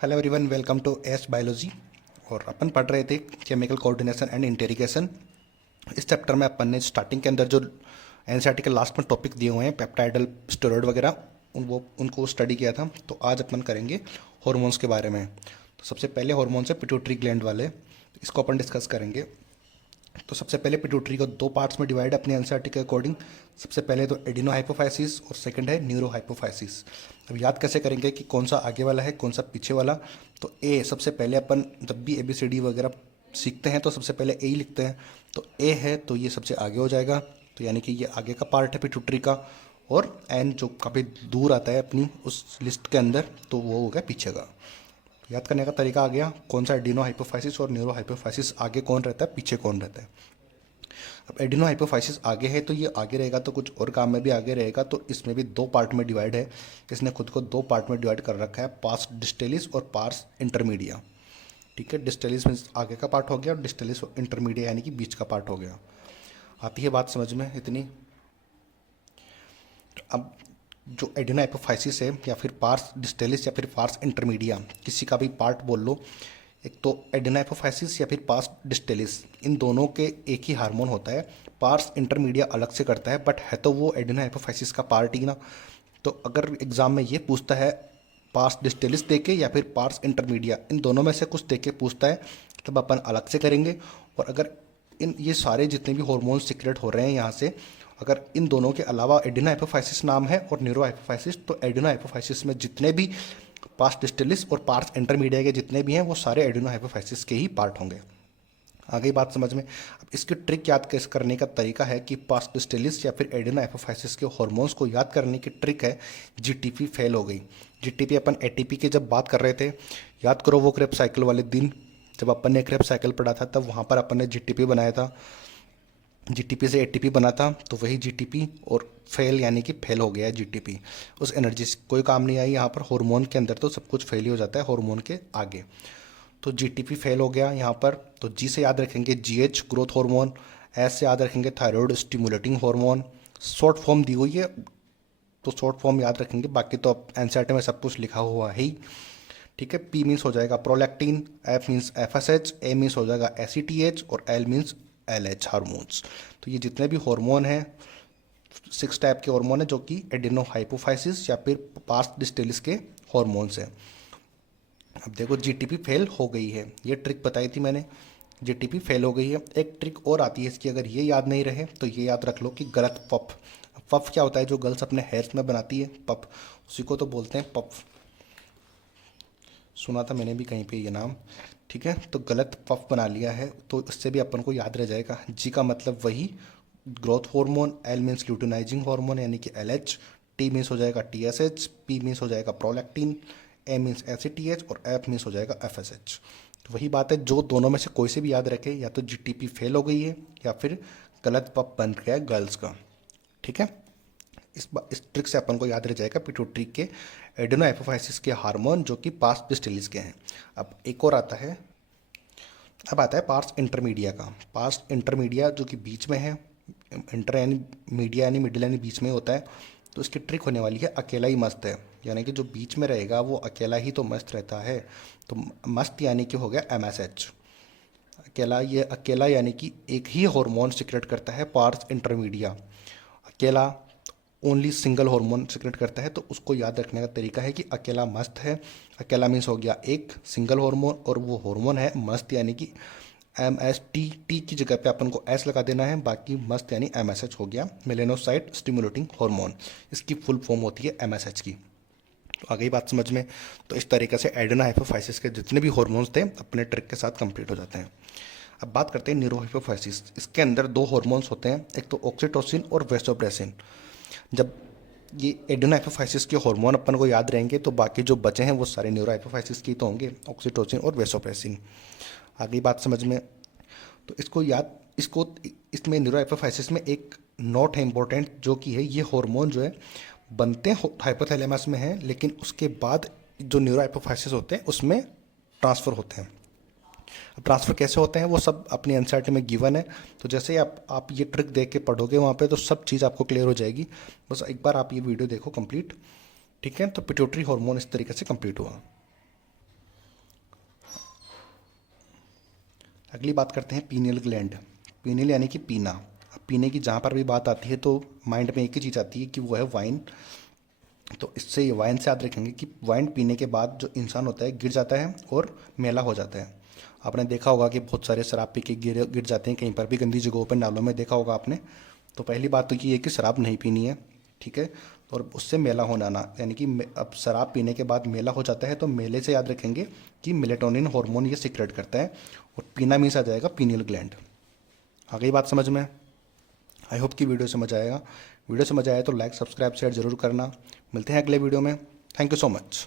Hello everyone, welcome to S biology. और अपन पढ़ रहे थे केमिकल कोऑर्डिनेशन एंड इंटीग्रेशन। इस चैप्टर में अपन ने स्टार्टिंग के अंदर जो एनसीईआरटी के लास्ट में टॉपिक दिए हुए हैं पेप्टाइडल स्टेरॉइड वगैरह उनको स्टडी किया था। तो आज अपन करेंगे हॉर्मोन्स के बारे में। तो सबसे पहले हॉर्मोन्स है पिट्यूटरी ग्लैंड वाले, इसको अपन डिस्कस करेंगे। तो सबसे पहले पिट्यूटरी को दो पार्ट्स में डिवाइड है अपने एनसीईआरटी के अकॉर्डिंग। सबसे पहले तो एडिनो हाइपोफाइसिस और सेकंड है न्यूरो हाइपोफाइसिस। अब याद कैसे करेंगे कि कौन सा आगे वाला है कौन सा पीछे वाला। तो ए सबसे पहले अपन जब भी ABCD वगैरह सीखते हैं तो सबसे पहले ए ही लिखते हैं। तो ए है तो ये सबसे आगे हो जाएगा, तो यानी कि ये आगे का पार्ट है पिट्यूटरी का। और एन जो काफ़ी दूर आता है अपनी उस लिस्ट के अंदर, तो वो हो गया पीछे का। याद करने का तरीका आ गया, कौन सा एडिनो हाइपोफाइसिस और न्यूरो हाइपोफाइसिस आगे कौन रहता है पीछे कौन रहता है। अब एडिनो हाइपोफाइसिस आगे है तो ये आगे रहेगा, तो कुछ और काम में भी आगे रहेगा। तो इसमें भी दो पार्ट में डिवाइड है, इसने खुद को दो पार्ट में डिवाइड कर रखा है, पार्स डिस्टेलिस और पार्स इंटरमीडिया। ठीक है, डिस्टेलिस मीन्स आगे का पार्ट हो गया और डिस्टेलिस इंटरमीडिया यानी कि बीच का पार्ट हो गया। आती है बात समझ में इतनी। अब जो एडिनो हाइपोफाइसिस है या फिर पार्स डिस्टेलिस या फिर पार्स इंटरमीडिया, किसी का भी पार्ट बोल लो, एक तो एडिनो हाइपोफाइसिस या फिर पार्स डिस्टेलिस, इन दोनों के एक ही हार्मोन होता है। पार्स इंटरमीडिया अलग से करता है, बट है तो वो एडिनो हाइपोफाइसिस का पार्ट ही ना। तो अगर एग्जाम में ये पूछता है पार्स डिस्टेलिस देके या फिर पार्स इंटरमीडिया, इन दोनों में से कुछ देके पूछता है, तब अपन अलग से करेंगे। और अगर इन ये सारे जितने भी हार्मोन सीक्रेट हो रहे हैं यहाँ से, अगर इन दोनों के अलावा एडिनो हाइपोफाइसिस नाम है और न्यूरो हाइपोफाइसिस, तो एडिनो हाइपोफाइसिस में जितने भी पार्स डिस्टिलिस और पार्स इंटरमीडिया के जितने भी हैं वो सारे एडिनो हाइपोफाइसिस के ही पार्ट होंगे। आ गई बात समझ में। अब इसकी ट्रिक याद कैसे करने का तरीका है कि पार्स डिस्टिलिस या फिर एडिनो हाइपोफाइसिस के हार्मोन्स को याद करने की ट्रिक है जीटीपी फेल हो गई। जीटीपी अपन एटीपी की जब बात कर रहे थे, याद करो वो क्रेब साइकिल वाले दिन जब अपन ने क्रेब साइकिल पढ़ा था, तब वहाँ पर अपन ने जीटीपी बनाया था। जीटीपी से एटीपी बना था, तो वही जीटीपी और फेल यानी कि फेल हो गया जीटीपी। उस एनर्जी से कोई काम नहीं आई यहाँ पर। हार्मोन के अंदर तो सब कुछ फेल ही हो जाता है हार्मोन के आगे। तो जीटीपी फेल हो गया यहाँ पर। तो जी से याद रखेंगे जीएच ग्रोथ हार्मोन, एस से याद रखेंगे thyroid stimulating hormone. Short form दी हुई है तो शॉर्ट फॉर्म याद रखेंगे, बाकी तो अब एनसीईआरटी में सब कुछ लिखा हुआ है ही। ठीक है, पी मीन्स हो जाएगा प्रोलैक्टिन, एफ मीन्स एफएसएच, ए मीन्स हो जाएगा एसीटीएच और एल मीन्स एलएच हार्मोन्स। तो ये जितने भी हार्मोन हैं 6 टाइप के हार्मोन है जो कि एडिनो हाइपोफाइसिस या फिर पार्स डिस्टेलिस के हार्मोन्स हैं। अब देखो जीटीपी फेल हो गई है, ये ट्रिक बताई थी मैंने, जीटीपी फेल हो गई है। एक ट्रिक और आती है इसकी, अगर ये याद नहीं रहे तो ये याद रख लो कि गलत पफ। पफ क्या होता है, जो गर्ल्स अपने हेयर्स में बनाती है पफ, उसी को तो बोलते हैं पफ। सुना था मैंने भी कहीं पे ये नाम। ठीक है, तो गलत पफ बना लिया है तो इससे भी अपन को याद रह जाएगा। जी का मतलब वही growth hormone, L means luteinizing hormone यानी कि एलएच, टी मीन्स हो जाएगा टीएसएच, पी मीन्स हो जाएगा प्रोलैक्टिन, ए मीन्स एसीटीएच और एफ मीन्स हो जाएगा एफएसएच। तो वही बात है, जो दोनों में से कोई से भी याद रखे, या तो जीटीपी फेल हो गई है या फिर गलत पफ बन गया है गर्ल्स का। ठीक है, इस ट्रिक से अपन को याद रह जाएगा पिट्यूटरी के एडिनो हाइपोफाइसिस के हार्मोन जो कि पार्स डिस्टिलिस के हैं। अब एक और आता है, अब आता है पार्स इंटरमीडिया का। पार्स इंटरमीडिया जो कि बीच में है, इंटर यानी मीडिया यानी मिडिल यानी बीच में होता है। तो इसकी ट्रिक होने वाली है अकेला ही मस्त है, यानी कि जो बीच में रहेगा वो अकेला ही तो मस्त रहता है। तो मस्त यानी कि हो गया MSH। अकेला, ये अकेला यानी कि एक ही हार्मोन सिक्रेट करता है पार्स इंटरमीडिया, अकेला ओनली सिंगल हार्मोन सिक्रेट करता है। तो उसको याद रखने का तरीका है कि अकेला मस्त है। अकेला मीन्स हो गया एक सिंगल हार्मोन और वो हार्मोन है मस्त यानी कि MST। टी की जगह पे अपन को एस लगा देना है, बाकी मस्त यानी MSH हो गया, मेलेनोसाइट स्टिमुलेटिंग हार्मोन। इसकी फुल फॉर्म होती है MSH की। तो आ गई बात समझ में। तो इस तरीके से एडिनो हाइपोफाइसिस के जितने भी हार्मोन्स थे अपने ट्रिक के साथ कंप्लीट हो जाते हैं। अब बात करते हैं न्यूरो हाइपोफाइसिस। इसके अंदर दो हार्मोन्स होते हैं, एक तो ऑक्सीटोसिन और वेसोप्रेसिन। जब ये एडिनो हाइपोफाइसिस के हार्मोन अपन को याद रहेंगे तो बाकी जो बचे हैं वो सारे न्यूरो हाइपोफाइसिस की तो होंगे, ऑक्सीटोसिन और वेसोप्रेसिन। आ गई बात समझ में। तो इसको याद, इसको इसमें न्यूरो हाइपोफाइसिस में एक नोट है इंपॉर्टेंट, जो कि है ये हार्मोन जो है बनते हैं हाइपोथैलेमस में है, लेकिन उसके बाद जो न्यूरो हाइपोफाइसिस होते हैं उसमें ट्रांसफ़र होते हैं। अब ट्रांसफ़र कैसे होते हैं वो सब अपनी एनसीईआरटी में गिवन है। तो जैसे ही आप ये ट्रिक देख के पढ़ोगे वहाँ पे तो सब चीज़ आपको क्लियर हो जाएगी। बस एक बार आप ये वीडियो देखो कंप्लीट। ठीक है, तो पिट्यूटरी हार्मोन इस तरीके से कंप्लीट हुआ। अगली बात करते हैं पीनियल ग्लैंड। पीनियल यानी कि पीना। अब पीने की जहाँ पर भी बात आती है तो माइंड में एक ही चीज़ आती है कि वो है वाइन। तो इससे ये वाइन से याद रखेंगे कि वाइन पीने के बाद जो इंसान होता है गिर जाता है और मैला हो जाता है। आपने देखा होगा कि बहुत सारे शराब पी के गिर गिर जाते हैं कहीं पर भी, गंदी जगहों पर, नालों में देखा होगा आपने। तो पहली बात तो ये है कि शराब नहीं पीनी है, ठीक है। और उससे मेला होना ना, यानी कि अब शराब पीने के बाद मेला हो जाता है तो मेले से याद रखेंगे कि मेलेटोनिन हार्मोन ये सीक्रेट करता है, और पीना मीन्स आ जाएगा पीनियल ग्लैंड। आ गई बात समझ में? आई होप कि वीडियो समझ आएगा। वीडियो समझ आया तो लाइक सब्सक्राइब शेयर जरूर करना। मिलते हैं अगले वीडियो में। Thank you so much.